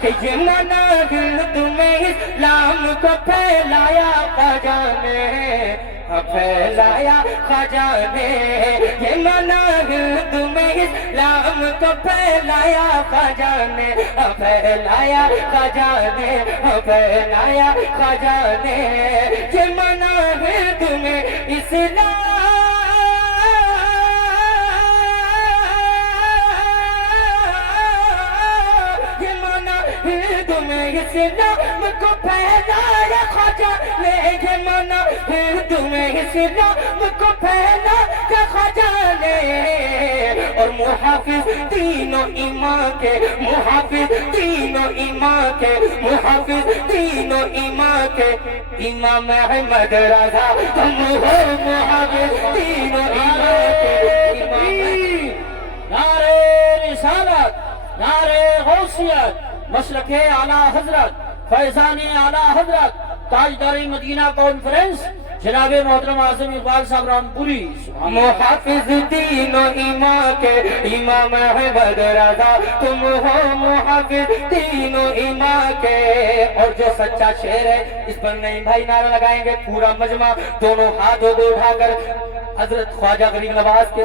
کہ یہ مناہل تمہیں اسلام کو پھیلایا خواجہ نے، پھیلایا خواجہ نے، یہ مناہل تمہیں اسلام کو پھیلایا خواجہ نے، پھیلایا خواجہ نے، پھیلایا خواجہ نے، یہ مناہل تمہیں اسلام تمہیں اسلام کو پھیلایا خواجہ نے، یہ منا پھر تمہیں اسلام کو پھیلایا خواجہ نے، اور محافظ تینوں امام کے، محافظ تینوں امام کے، محافظ تینوں امام کے، امام احمد رضا تم ہو محافظ تینوں امام کے، نعرہ رسالت، نعرہ غوثیت، مسلک اعلیٰ حضرت، فیضان اعلیٰ حضرت، تاجدار مدینہ کانفرنس جناب محترم اعظم اقبال صاحب رامپوری، محافظ تینوں امام کے، امام احمد رضا تم ہو محافظ تینوں امام کے، اور جو سچا شعر ہے اس پر نئی بھائی نعرہ لگائیں گے، پورا مجمع دونوں ہاتھوں کو اٹھا کر، حضرت خواجہ غریب نواز کے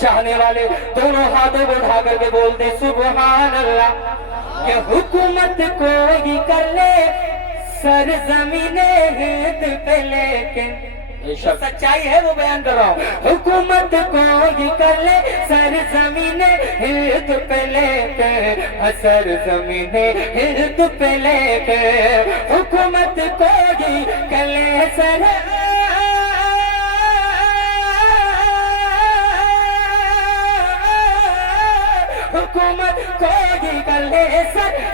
چاہنے والے دونوں ہاتھوں کو اٹھا کر کے بولتے سبحان اللہ، کہ حکومت کوئی کر لے سرزمین ہند پہ، لیکن سچائی ہے وہ بیان کر رہا ہوں، حکومت کوئی کر لے سرزمین ہند پہ، لیکن سرزمین ہند پہ، لیکن حکومت کوئی کر لے حکومت کوئی کر لے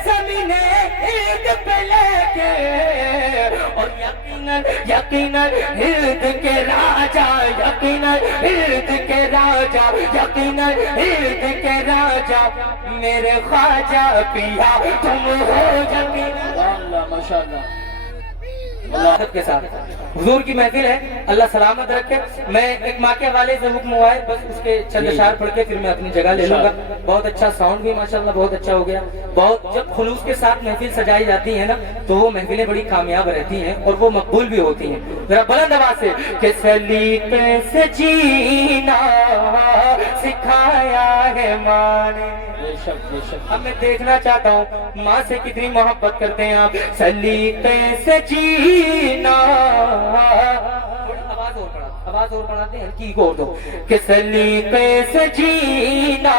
زمین ہند پہ، لیکن اور یقیناً یقیناً ہند کے راجا، یقیناً ہند کے راجا، یقیناً ہند کے راجا میرے خواجہ پیا تم ہو، یقیناً اللہ ماشاءاللہ اللہ کے ساتھ حضور کی محفل ہے، اللہ سلامت رکھے۔ میں ایک ماں کے حوالے سے حکم ہوا ہے، بس اس کے چند اشعار پڑھ کے پھر میں اپنی جگہ لے لوں گا۔ بہت اچھا ساؤنڈ بھی ماشاءاللہ بہت اچھا ہو گیا۔ بہت جب خلوص کے ساتھ محفل سجائی جاتی ہے نا تو وہ محفلیں بڑی کامیاب رہتی ہیں اور وہ مقبول بھی ہوتی ہیں۔ ذرا بلند آواز سے کہ سلیقے سے جینا سکھایا ہے ماں نے۔ اب میں دیکھنا چاہتا ہوں ماں سے کتنی محبت کرتے ہیں آپ۔ سلیقے سے جینا، آواز اور بڑھاتے ہیں، ہلکی کو دو کہ سلیقے سے جینا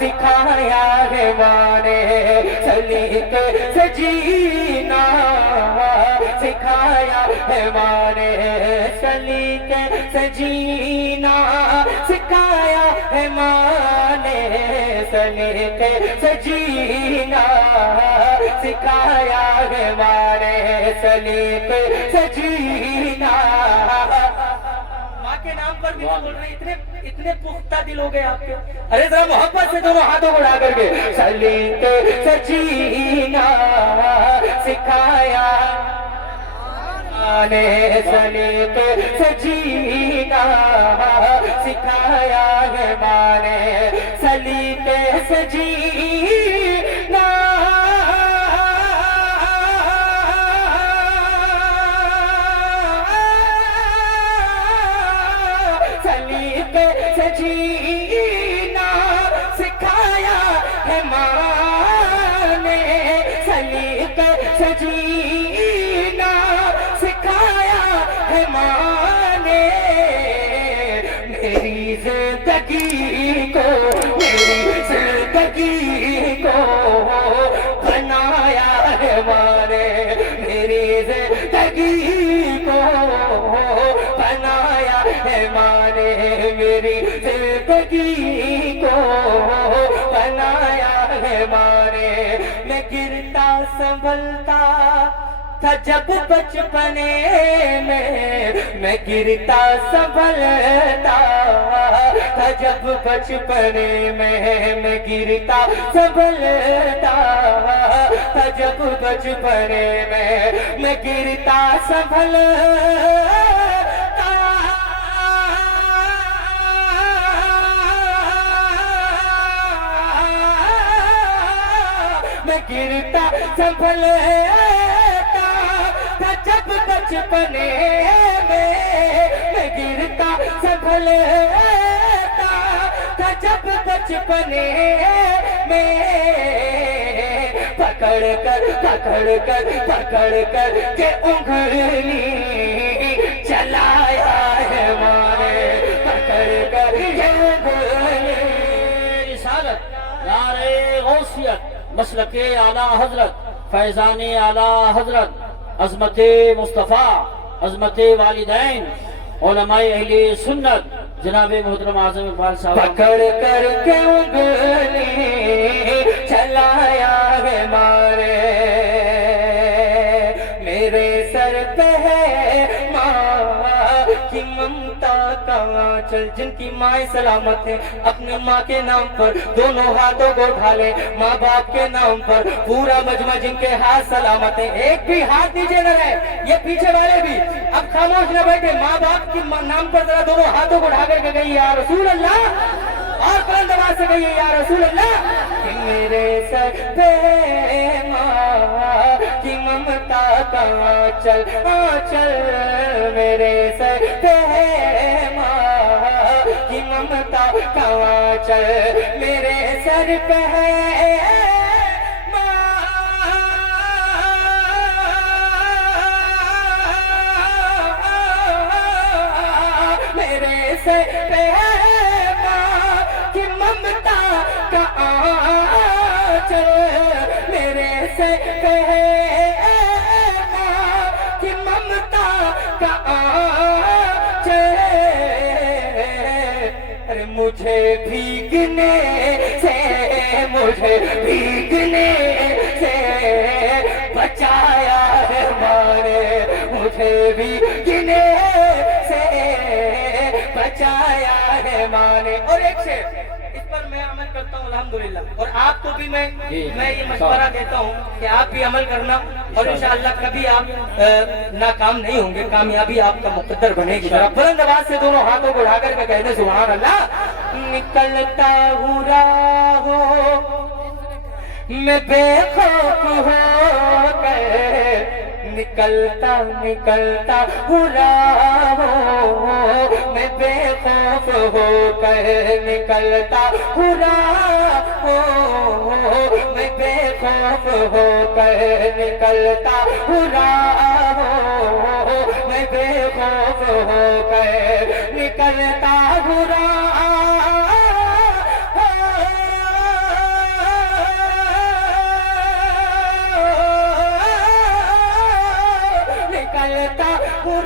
سکھایا ہے ماں نے، سلیقے سے جینا سکھایا ہے ماں نے، سلیقے سے جینا سکھایا ہے ماں نے، سلیقے سے جینا سکھایا ہے ماں نے، سلیقے سے جینا۔ ماں کے نام پر بھی بول رہے ہیں، اتنے پختہ دل ہو گئے آپ کے۔ ارے ذرا محبت سے دونوں ہاتھوں کو اڑا کر کے سلیقے سے جینا سکھایا نے، سلیقے سے جینا سکھایا ہے ماں نے، سلیقے سے جینا سلیقے سے جینا سکھایا ہے ماں نے، سلیقے سے جینا سکھایا ہے ماں نے، میری زندگی کو، میری زندگی کو بنایا ہے ماں نے، میری زندگی کو بنایا ہے ماں نے، میری زندگی کو بنایا ہے ماں نے۔ میں گرتا سنبھلتا تھا جب بچپنے میں گرتا سنبھلتا تھا جب بچپنے میں گرتا سنبھلتا تھا جب بچپنے میں گرتا سنبھلتا میں گرتا سنبھلتا تھا جب بچپنے میں گرتا سنبھلتا تھا جب بچپنے میں پکڑ کر کے انگلی چلایا ہے مانے پکڑ کر کے انگلی رسالت نعرہ غوثیت مسلک اعلیٰ حضرت فیضان اعلیٰ حضرت عظمت مصطفیٰ عظمت والدین علماء اہل سنت جناب محترم اعظم اقبال صاحب پکڑ کر کے انگلی چلایا ہے مارے میرے سر پہ ہے ماں کی ممتا کا آنچل جن کی مائیں سلامت ہیں اپنی ماں کے نام پر دونوں ہاتھوں کو اٹھا لیں ماں باپ کے نام پر پورا مجمع جن کے ہاتھ سلامت ہیں ایک بھی ہاتھ نیچے نہ رہے یہ پیچھے والے بھی اب خاموش نہ بیٹھے ماں باپ کے نام پر ذرا دونوں ہاتھوں کو اٹھا کر کے گئی یا رسول اللہ اور بلند آواز سے کہیے یا رسول اللہ کہ میرے سر پہ ماں کی ممتا کا آنچل میرے سر پہ ماں کی ممتا کا آنچل میرے سر پہ میرے سر پہ ممتا کا آنچل میرے سے کہ ممتا کا آنچل ارے مجھے بھیگنے سے بچایا ہے مانے مجھے بھیگنے سے بچایا ہے مانے اور ایک شعر پر میں عمل کرتا ہوں الحمدللہ اور آپ کو بھی میں یہ مشورہ دیتا ہوں کہ آپ بھی عمل کرنا اور انشاءاللہ کبھی آپ ناکام نہیں ہوں گے کامیابی آپ کا مقدر بنے گی ذرا بلند آواز سے دونوں ہاتھوں کو اٹھا کر کے کہتے سبحان اللہ نکلتا ہوں راہوں میں بے خوف ہو کر نکلتا ہوں راہوں میں بے خوف ہو کر نکلتا ہوں راہوں میں بے خوف ہو کر نکلتا ہوں راہوں میں بے خوف ہو کر نکلتا ہوں نکلتا ہوں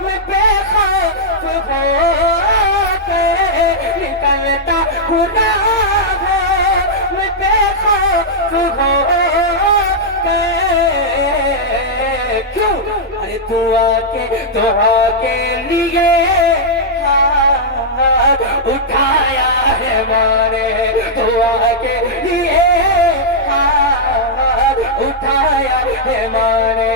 میں بے خوف ہو کے نکلتا ہوں میں بے خوف ہو کے کیوں ارے دعا کے لیے ہاتھ اٹھایا ہے مانے دعا کے لیے اٹھایا ہے مانے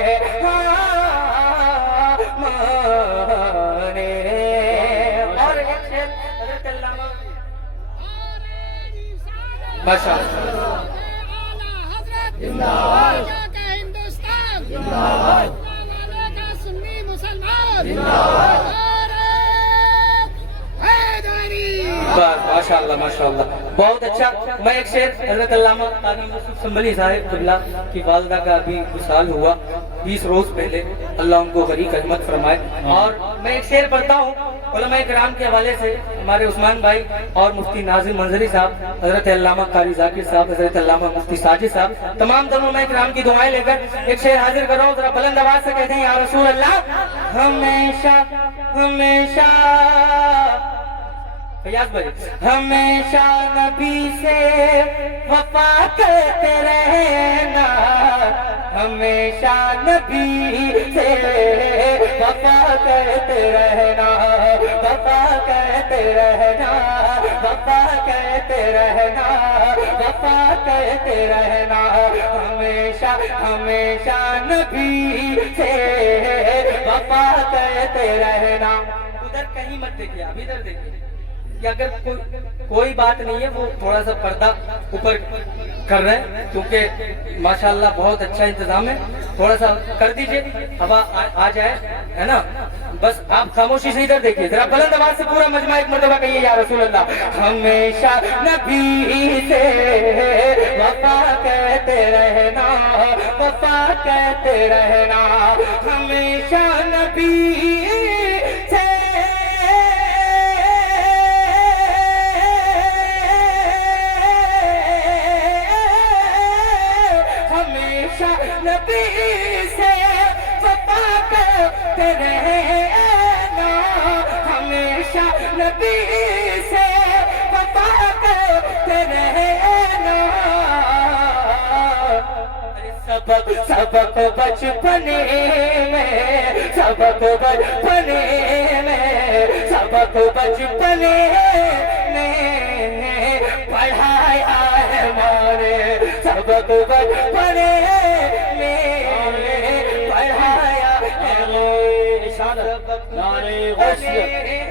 اور ایک شعر حضرت علامہ ماشاء اللہ ہندوستان سنی مسلمان ماشاء اللہ بہت اچھا میں ایک شعر حضرت علامہ قاری یوسف سنبھلی صاحب قبلہ کی والدہ کا ابھی وصال ہوا 20 روز پہلے اللہ ان کو غریق رحمت فرمائے اور میں ایک شعر پڑھتا ہوں علماء کرام کے حوالے سے ہمارے عثمان بھائی اور مفتی ناظم منظری صاحب حضرت علامہ قاری ذاکر صاحب حضرت علامہ مفتی ساجد صاحب تمام علماء کرام کی دعائیں لے کر ایک شعر حاضر کر رہا ہوں ذرا بلند آواز سے کہتے ہیں یا رسول اللہ ہمیشہ فیاض بھائی ہمیشہ نبی سے وفا کرتے رہنا ہمیشہ نبی سے وفا کرتے رہنا وفا کرتے رہنا وفا کرتے رہنا وفا کرتے رہنا ہمیشہ نبی سے وفا کرتے رہنا ادھر کہیں مت دیکھیے اب ادھر دیکھیے کہ اگر کوئی بات نہیں ہے وہ تھوڑا سا پردہ اوپر کر رہے ہیں کیونکہ ماشاءاللہ بہت اچھا انتظام ہے, تھوڑا سا کر دیجئے ہوا آ جائے, ہے نا. بس آپ خاموشی سے ادھر دیکھیے ذرا, بلند آواز سے پورا مجمع ایک مرتبہ کہیے یا رسول اللہ. ہمیشہ نبی سے وفا کہتے رہنا, وفا کہتے رہنا, ہمیشہ نبی سے نبی سے وفا کرتے رہنا, ہمیشہ نبی سے وفا کرتے رہنا. سبق بچپنے میں, سبق بچپنے میں, سبق بچپنے میں پڑھایا ہے ہمارے, سبق بچپنے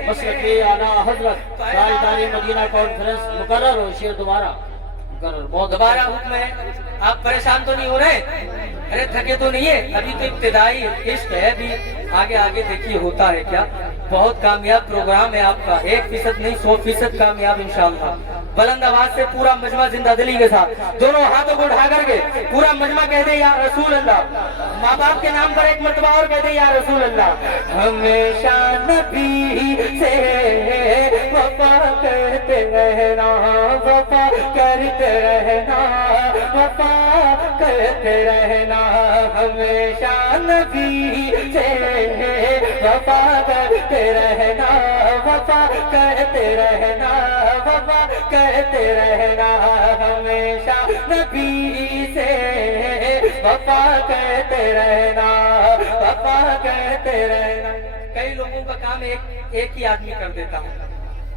مسلکی اعلیٰ حضرت تاجدار مدینہ کانفرنس مقرر ہو. شیر دوبارہ مقرر, بہت دوبارہ حکم ہے. آپ پریشان تو نہیں ہو رہے, ارے تھکے تو نہیں ہے, ابھی تو ابتدائی عشق ہے, ابھی آگے آگے دیکھیے ہوتا ہے کیا. بہت کامیاب پروگرام ہے آپ کا, 1% نہیں 100% کامیاب انشاءاللہ. بلند آواز سے پورا مجمع زندہ دلی کے ساتھ دونوں ہاتھوں کو اٹھا کر کے پورا مجمع کہہ دے یا رسول اللہ. ماں باپ کے نام پر ایک مرتبہ اور کہہ دے یا رسول اللہ. ہمیشہ نبی سے وفا کرتے رہنا, وفا کرتے رہنا, وفا کرتے رہنا, ہمیشہ نبی سے وفا کرتے رہنا, وفا کرتے رہنا, وفا کرتے رہنا, ہمیشہ نبی سے وفا کرتے رہنا, وفا کرتے رہنا. کئی لوگوں کا کام ایک ہی آدمی کر دیتا ہوں,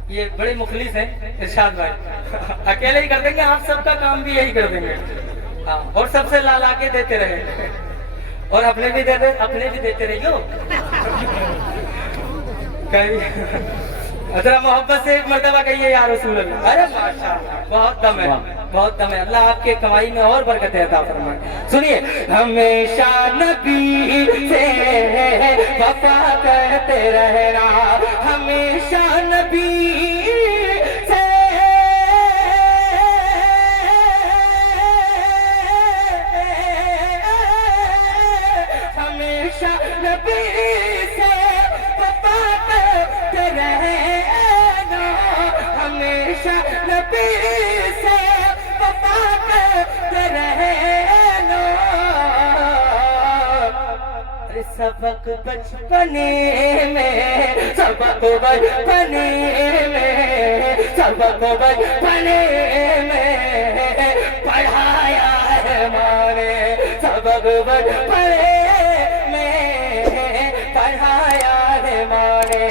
یہ بڑے مخلص ہیں ارشاد بھائی, اکیلے ہی کر دیں گے, آپ سب کا کام بھی یہی کر دیں گے. ہاں, اور سب سے لا کے دیتے رہے, اور اپنے بھی دیتے رہیے. ذرا محبت سے ایک مرتبہ کہیے یا رسول اللہ. ارے ماشاءاللہ بہت دم ہے, بہت دم ہے. اللہ آپ کے کمائی میں اور برکت عطا فرمائے. سنیے, ہمیشہ نبی سے وفا کرتے رہنا, ہمیشہ نبی سے ہمیشہ نبی سے وفا کرتے رہنا, ہمیشہ نبی سے وفا کرتے رہنا. سبق بچپنے میں, سبق بچپنے میں, سبق بچپنے میں پڑھایا ہے ہمارے, سبق بچپنے میں پڑھایا ہے ہمارے.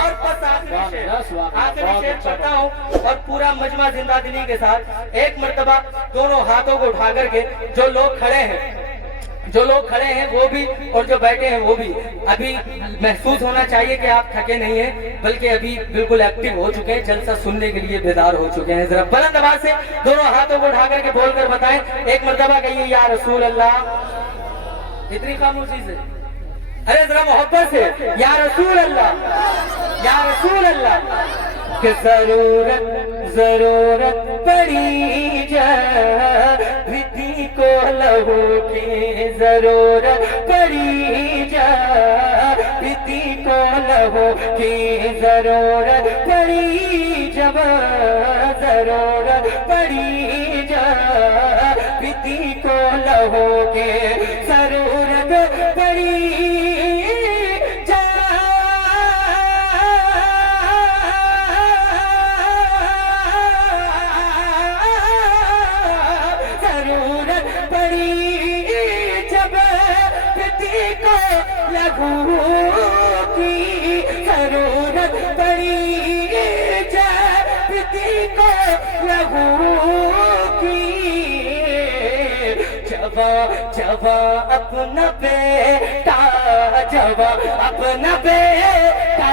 اور بس آخری شعر پڑھتا ہوں اور پورا مجمع زندہ دلی کے ساتھ ایک مرتبہ دونوں ہاتھوں کو اٹھا کر کے جو لوگ کھڑے ہیں وہ بھی اور جو بیٹھے ہیں وہ بھی, ابھی محسوس ہونا چاہیے کہ آپ تھکے نہیں ہیں بلکہ ابھی بالکل ایکٹیو ہو چکے ہیں, جلسہ سننے کے لیے بیدار ہو چکے ہیں. ذرا بلند آواز سے دونوں ہاتھوں کو اٹھا کر کے بول کر بتائیں, ایک مرتبہ کہیے یا رسول اللہ. اتنی خاموشی سے, ارے ذرا محبت سے یا رسول اللہ, یا رسول اللہ. کہ ضرورت پڑی جاتی کو لہو کی, ضرورت پڑی جاتی کو لہو کی, ضرورت پڑی جب, ضرورت پڑی جاتی کو لہو کی, ضرورت پڑی لہو کی, ضرورت پڑی جاتی کو لہو کی. جب اپنا بیٹا, جب اپنا بیٹا